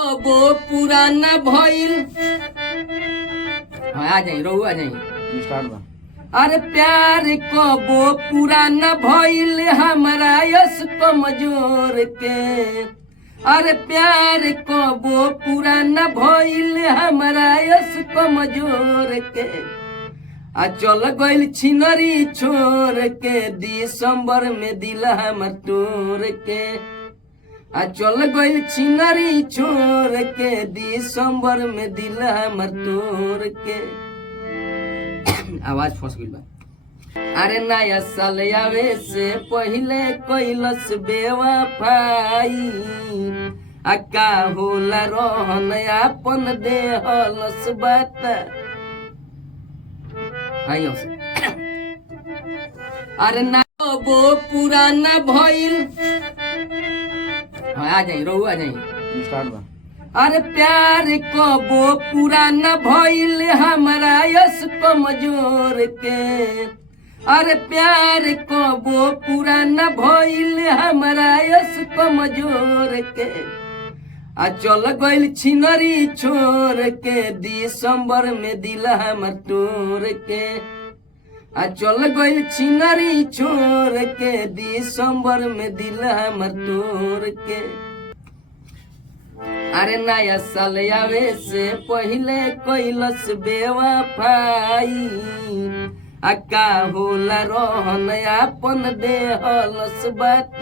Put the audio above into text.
वो पुराना भइल। हाँ, आ जाई रहू आ जाई स्टार्ट बा। अरे प्यार कबो पुराना भइल हमारा यस कमजोर के। अरे प्यार कबो पुराना भइल हमारा यस कमजोर के। आ चल गइल छिनरी छोड़ के दिसंबर में दिल हमर तोड़ के। आ चल गइल छिनरी छोड़ के दिसंबर में दिल हमर तोड़ के। आवाज फंस गइल बा। अरे नया साल आवे से पहिले कैलस बेवफाई। आ का होला रहन आपन देहलस बात। आइयो से अरे ना वो पुराना भइल। हाँ, आ जाई रहू आ जाई स्टार्ट बा। अरे प्यार कबो पुराना भइल हमारा यस कमजोर के। अरे प्यार कबो पुराना भइल हमारा यस कमजोर के। आ चल गइल छिनरी छोड़ के दिसंबर में दिल हमर तोड़ के। आ चल गइल छिनरी छोड़ के दिसंबर में दिल हमर तोड़ के। अरे नया साल आवे से पहिले कैलस बेवफाई। आ का होला रहन आपन देहलस बात।